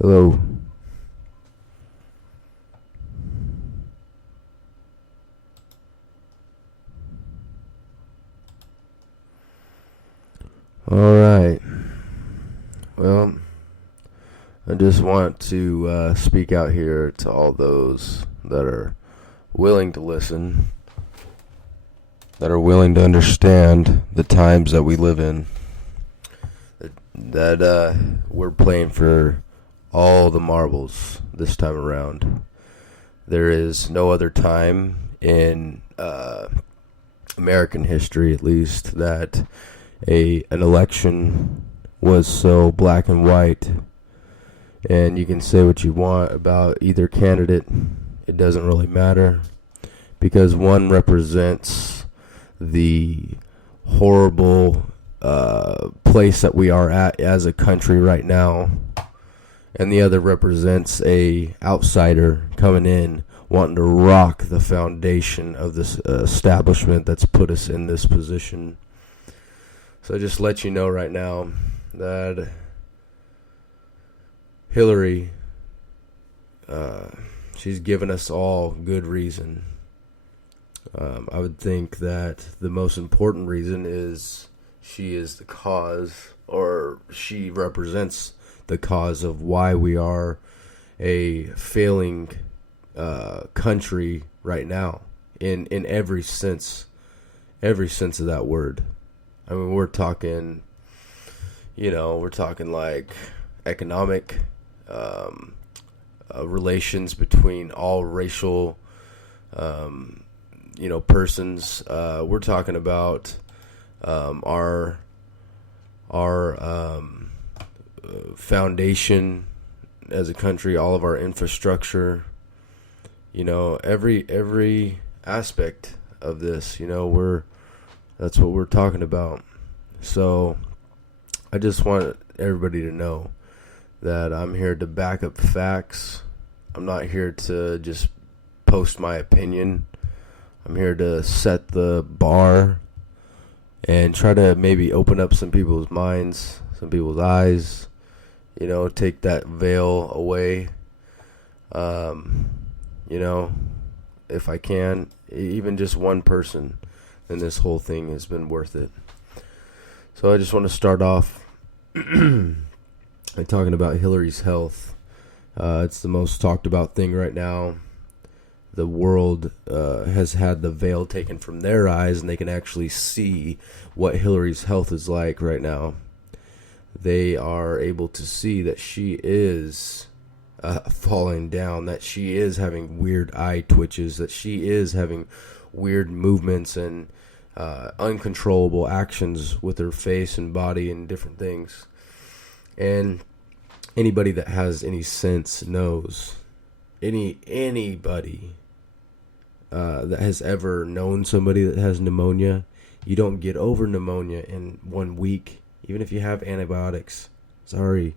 Hello. All right. Well, I just want to speak out here to all those that are willing to listen, that are willing to understand the times that we live in, that we're playing for all the marbles this time around. There is no other time in American history, at least, that an election was so black and white, and you can say what you want about either candidate. It doesn't really matter, because one represents the horrible place that we are at as a country right now, and the other represents a outsider coming in wanting to rock the foundation of this establishment that's put us in this position. So I just let you know right now that Hillary, she's given us all good reason. I would think that the most important reason is she is the cause, or she represents the cause of why we are a failing country right now in every sense of that word. I mean, we're talking like economic relations between all racial, persons. We're talking about our foundation as a country, all of our infrastructure. Every aspect of this. That's what we're talking about. So I just want everybody to know that I'm here to back up facts. I'm not here to just post my opinion. I'm here to set the bar and try to maybe open up some people's minds, some people's eyes, take that veil away. If I can, even just one person, then this whole thing has been worth it. So I just want to start off by talking about Hillary's health. It's the most talked about thing right now. The world has had the veil taken from their eyes, and they can actually see what Hillary's health is like right now. They are able to see that she is falling down, that she is having weird eye twitches, that she is having weird movements and uncontrollable actions with her face and body and different things. And anybody that has any sense knows, anybody that has ever known somebody that has pneumonia, you don't get over pneumonia in 1 week, even if you have antibiotics. Sorry,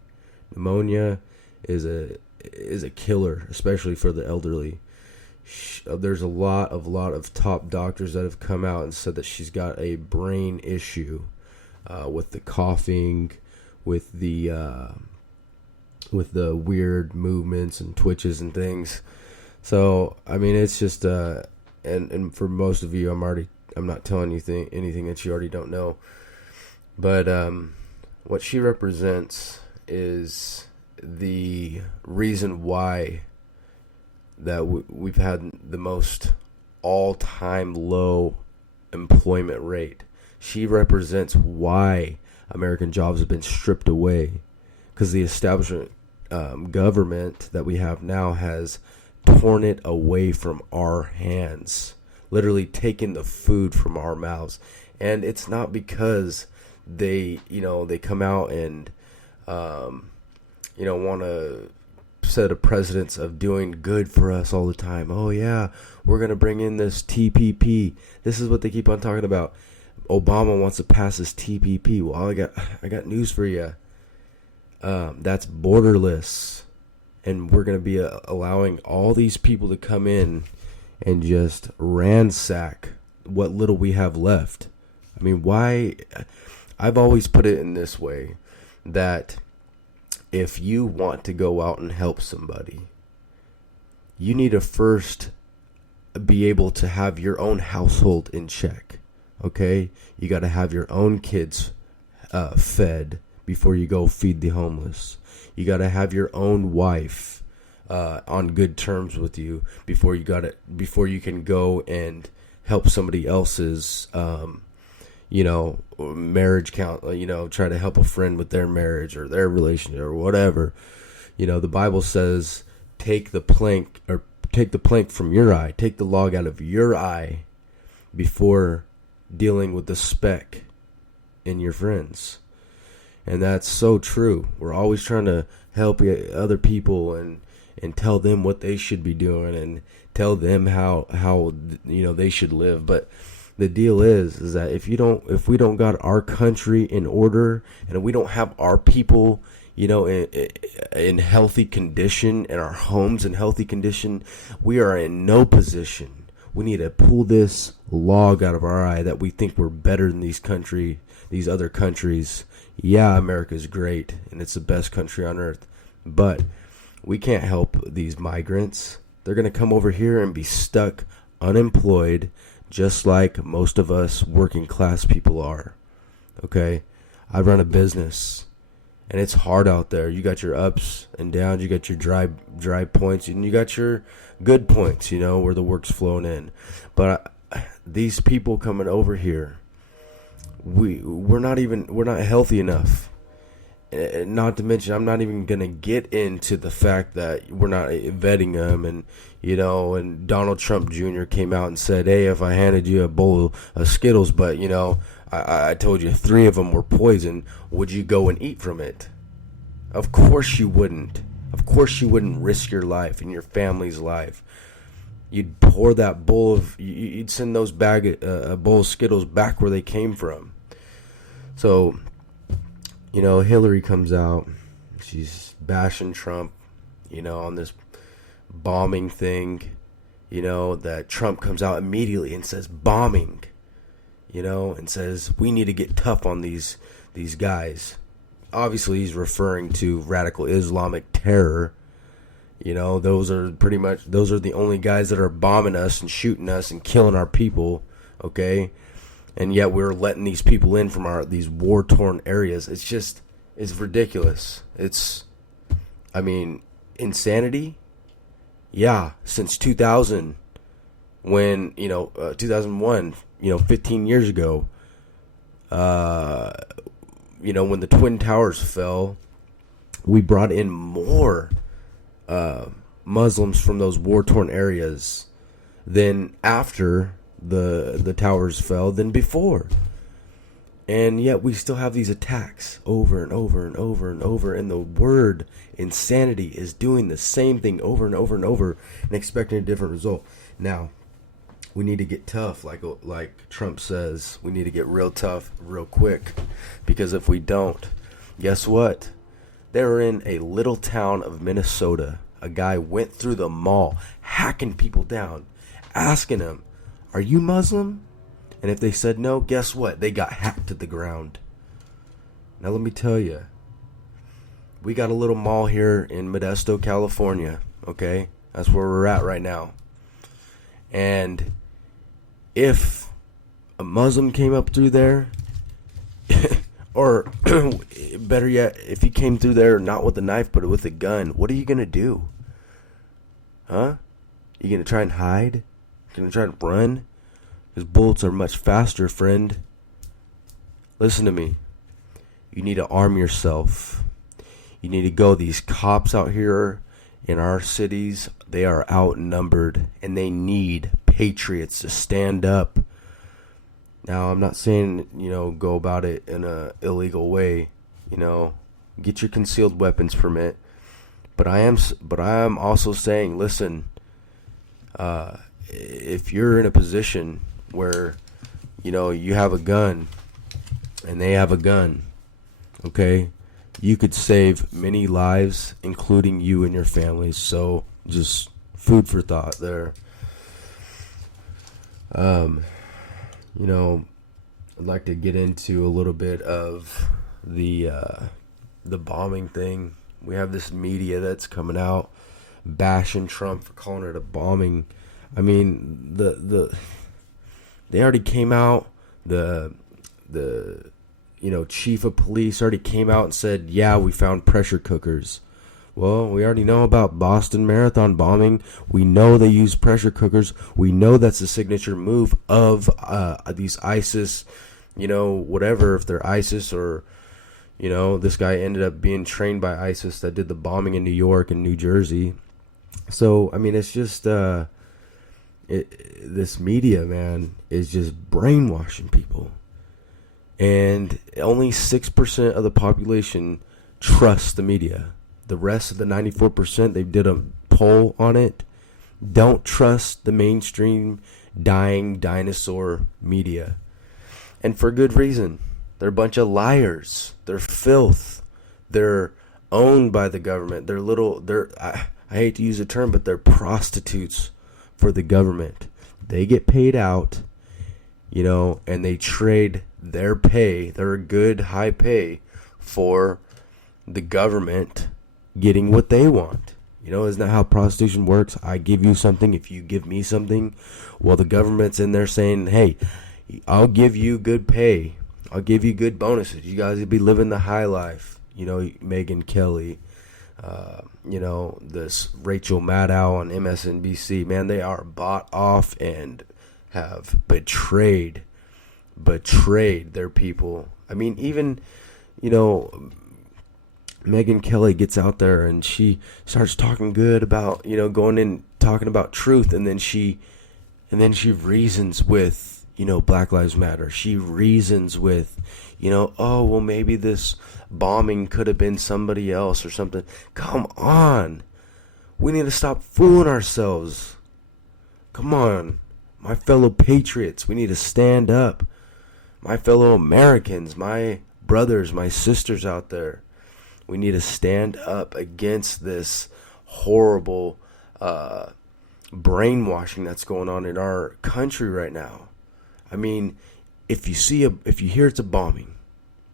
pneumonia is a killer, especially for the elderly. There's a lot of top doctors that have come out and said that she's got a brain issue with the coughing, with the weird movements and twitches and things. So I mean, it's just and for most of you, I'm not telling you anything that you already don't know. But what she represents is the reason why that we've had the most all-time low employment rate. She represents why American jobs have been stripped away, because the establishment government that we have now has torn it away from our hands, literally taken the food from our mouths. And it's not because they come out and want to set a precedence of doing good for us all the time. Oh yeah, we're going to bring in this TPP. This is what they keep on talking about. Obama wants to pass this TPP. Well, I got news for you. That's borderless, and we're going to be allowing all these people to come in and just ransack what little we have left. I mean, why? I've always put it in this way, that if you want to go out and help somebody, you need to first be able to have your own household in check. Okay? You got to have your own kids fed before you go feed the homeless. You got to have your own wife on good terms with you before you can go and help somebody else's marriage count, try to help a friend with their marriage or their relationship or whatever. The Bible says take the plank from your eye, take the log out of your eye before dealing with the speck in your friends. And that's so true. We're always trying to help other people and tell them what they should be doing and tell them how they should live. But the deal is that if we don't got our country in order, and we don't have our people in healthy condition, and our homes in healthy condition, we are in no position. We need to pull this log out of our eye that we think we're better than these other countries. Yeah, America's great, and it's the best country on earth, but we can't help these migrants. They're going to come over here and be stuck unemployed, just like most of us working class people are. Okay? I run a business, and it's hard out there. You got your ups and downs, you got your dry points, and you got your good points, where the work's flowing in. But these people coming over here, we're not healthy enough. Not to mention, I'm not even gonna get into the fact that we're not vetting them, and and Donald Trump Jr. came out and said, "Hey, if I handed you a bowl of Skittles, but I told you 3 of them were poison, would you go and eat from it?" Of course you wouldn't. Of course you wouldn't risk your life and your family's life. You'd pour that you'd send those a bowl of Skittles back where they came from. So, Hillary comes out, she's bashing Trump, on this bombing thing, that Trump comes out immediately and says bombing, and says we need to get tough on these guys. Obviously, he's referring to radical Islamic terror. Those are the only guys that are bombing us and shooting us and killing our people, okay? And yet we're letting these people in from these war-torn areas. It's ridiculous. Insanity? Yeah, since 2000, when, 2001, 15 years ago, when the Twin Towers fell, we brought in more Muslims from those war-torn areas than after the towers fell than before. And yet we still have these attacks over and over and over and over, and the word insanity is doing the same thing over and over and over and expecting a different result. Now, we need to get tough, like Trump says. We need to get real tough real quick, because if we don't, guess what? They were in a little town of Minnesota. A guy went through the mall, hacking people down, asking them, "Are you Muslim?" And if they said no, guess what? They got hacked to the ground. Now let me tell you, we got a little mall here in Modesto, California, okay? That's where we're at right now. And if a Muslim came up through there, or better yet, if he came through there not with a knife but with a gun, what are you going to do? Huh? You going to try and hide? You going to try and run? Because bullets are much faster, friend. Listen to me. You need to arm yourself. You need to go. These cops out here in our cities, they are outnumbered, and they need patriots to stand up. Now, I'm not saying, go about it in a illegal way. Get your concealed weapons permit. But I am also saying, listen, if you're in a position where, you have a gun and they have a gun, okay, you could save many lives, including you and your families. So just food for thought there. I'd like to get into a little bit of the bombing thing, We have this media that's coming out bashing Trump for calling it a bombing. I mean, they already came out. The chief of police already came out and said, yeah, we found pressure cookers. Well, we already know about Boston Marathon bombing. We know they use pressure cookers. We know that's the signature move of these ISIS, whatever, if they're ISIS or, this guy ended up being trained by ISIS that did the bombing in New York and New Jersey. So, I mean, it's just, this media, man, is just brainwashing people. And only 6% of the population trusts the media. The rest of the 94%, they did a poll on it, don't trust the mainstream dying dinosaur media. And for good reason. They're a bunch of liars. They're filth. They're owned by the government. I hate to use the term, but they're prostitutes for the government. They get paid out, and they trade their pay, their good high pay, for the government getting what they want. Isn't that how prostitution works? I give you something if you give me something. Well, the government's in there saying, hey, I'll give you good pay. I'll give you good bonuses. You guys will be living the high life. Megyn Kelly, this Rachel Maddow on MSNBC. Man, they are bought off and have betrayed their people. I mean, even, Megyn Kelly gets out there and she starts talking good about, going in talking about truth, and then she reasons with, Black Lives Matter. She reasons with, oh, well, maybe this bombing could have been somebody else or something. Come on. We need to stop fooling ourselves. Come on. My fellow patriots, we need to stand up. My fellow Americans, my brothers, my sisters out there. We need to stand up against this horrible brainwashing that's going on in our country right now. I mean, if you hear it's a bombing,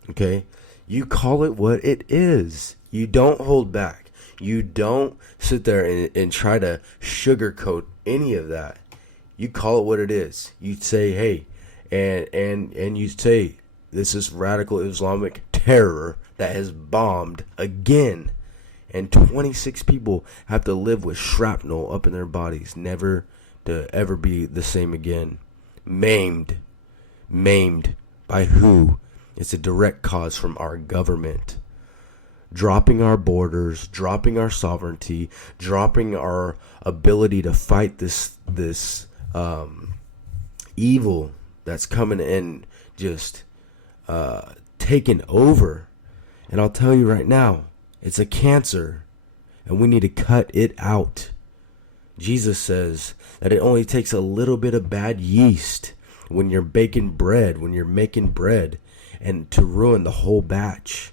okay, you call it what it is. You don't hold back. You don't sit there and try to sugarcoat any of that. You call it what it is. You say, hey, and you say, this is radical Islamic terror that has bombed again. And 26 people have to live with shrapnel up in their bodies, never to ever be the same again. Maimed by who? It's a direct cause from our government. Dropping our borders, dropping our sovereignty, dropping our ability to fight this evil that's coming and just taking over. And I'll tell you right now, it's a cancer, and we need to cut it out. Jesus says that it only takes a little bit of bad yeast when you're making bread, and to ruin the whole batch.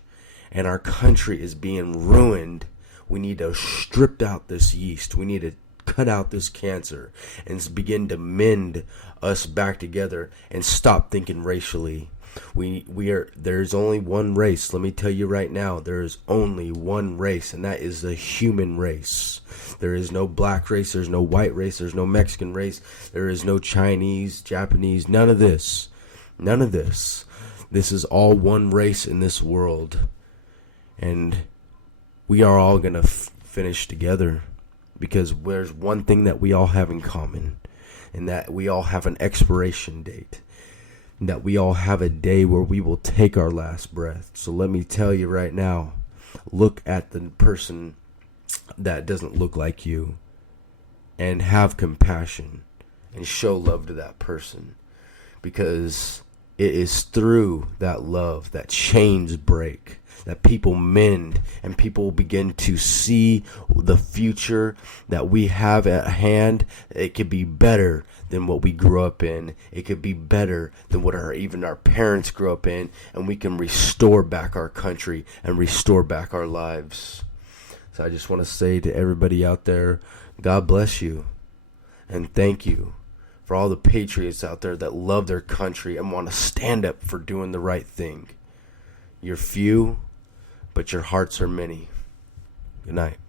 And our country is being ruined. We need to strip out this yeast. We need to cut out this cancer and begin to mend us back together and stop thinking racially. There's only one race. Let me tell you right now, there is only one race, and that is the human race. There is no black race, there's no white race, there's no Mexican race, there is no Chinese, Japanese, none of this. This is all one race in this world. And we are all going to finish together, because there's one thing that we all have in common, and that we all have an expiration date. That we all have a day where we will take our last breath. So let me tell you right now, look at the person that doesn't look like you and have compassion and show love to that person, because it is through that love that chains break, that people mend, and people begin to see the future that we have at hand. It could be better than what we grew up in. It could be better than what even our parents grew up in, and we can restore back our country and restore back our lives. So I just want to say to everybody out there, God bless you, and thank you for all the patriots out there that love their country and want to stand up for doing the right thing. You're few, but your hearts are many. Good night.